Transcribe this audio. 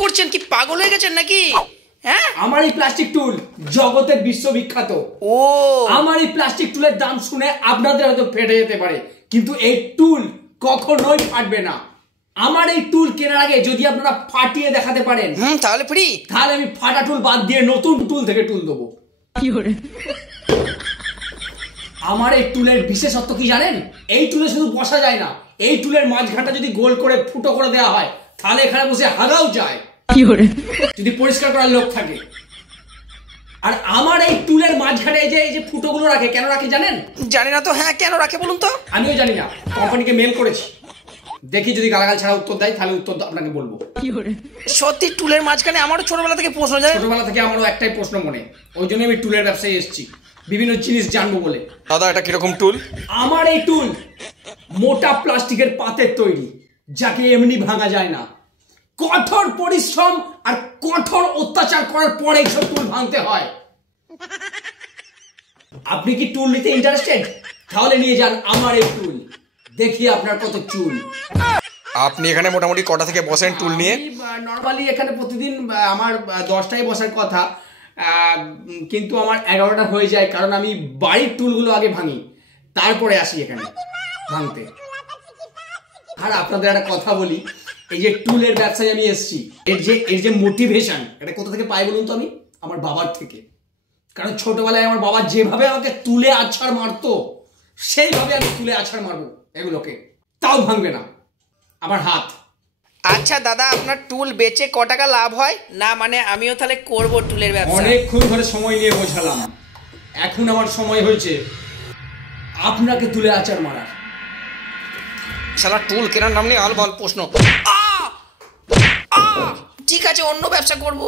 করছেন? কি পাগল হয়ে গেছেন নাকি? হ্যাঁ, আমার এই প্লাস্টিক টুল জগতের বিশ্ববিখ্যাত। ও, আমার এই প্লাস্টিক টুলের দাম শুনে আপনাদের হয়তো ফেটে যেতে পারে, কিন্তু এই টুল কখনোই ফাটবে না। আমার এই টুল কেনার আগে যদি আপনারা ফাটিয়ে দেখাতে পারেন তাহলে ফ্রি। তাহলে আমি ফাটা টুল বাদ দিয়ে নতুন টুল থেকে টুল দেবো। আমার এই টুলের বিশেষত্ব কি জানেন? এই টুলে শুধু বসা যায় না, এই টুলের মাঝখানটা যদি গোল করে ফুটো করে দেওয়া হয় তাহলে এখানে বসে হাগাও যায় যদি পরিষ্কার করার লোক থাকে। আর আমার এই টুলের মাঝখানে এই যে ফুটোগুলো রাখে, কেন রাখে জানেন? জানি না তো। হ্যাঁ, কেন রাখে বলুন তো? আমিও জানি না, কোম্পানিকে মেল করেছি, দেখি যদি গালাগাল ছাড়া উত্তর দেয় তাহলে উত্তর আপনাকে বলবো। সত্যি টুলের মাঝখানে আমারও ছোটবেলা থেকে প্রশ্ন যায়। ছোটবেলা থেকে আমারও একটাই প্রশ্ন মনে, ওই জন্য আমি টুলের ব্যবসায় এসেছি, বিভিন্ন জিনিস জানবো বলে। দাদা, এটা কিরকম টুল? আমার এই টুল মোটা প্লাস্টিকের পাতের তৈরি, যাকে এমনি ভাঙা যায় না। কঠোর পরিশ্রম আর কঠোর অত্যাচার করার পরে এইসব টুল ভাঙতে হয়। আপনি কি টুল নিতে ইন্টারেস্টেড? তাহলে নিয়ে যান আমার এই টুল, দেখি আপনার কত চুল। আপনি এখানে মোটামুটি কটা থেকে বসেন টুল নিয়ে? নর্মালি এখানে প্রতিদিন আমার 10টায় বসার কথা, কিন্তু আমার 11টা হয়ে যায়, কারণ আমি বাড়ির টুলগুলো আগে ভাঙি, তারপরে আসি এখানে ভাঙতে। আর আপনাদের একটা কথা বলি, এই যে টুলের ব্যবসায় আমি এসেছি, এর যে মোটিভেশন, এটা কোথা থেকে পাই বলুন তো? আমি আমার বাবার থেকে। কারণ ছোটবেলায় আমার বাবা যেভাবে আমাকে তুলে আছাড় মারতো, সেইভাবে আমি তুলে আছাড় মারবো এগুলোকে, তাও ভাঙবে না আমার হাত। আচ্ছা দাদা, আপনার টুল বেচে ক টাকা লাভ হয়? না মানে আমিও তাহলে করবো টুলের ব্যবসা। অনেকক্ষণ ধরে সময় নিয়ে বোঝালাম, এখন আমার সময় হয়েছে আপনাকে তুলে আছাড় মারার। শালা টুল কেনার নাম নিয়ে আলবাল প্রশ্ন। ঠিক আছে, অন্য ব্যবসা করবো।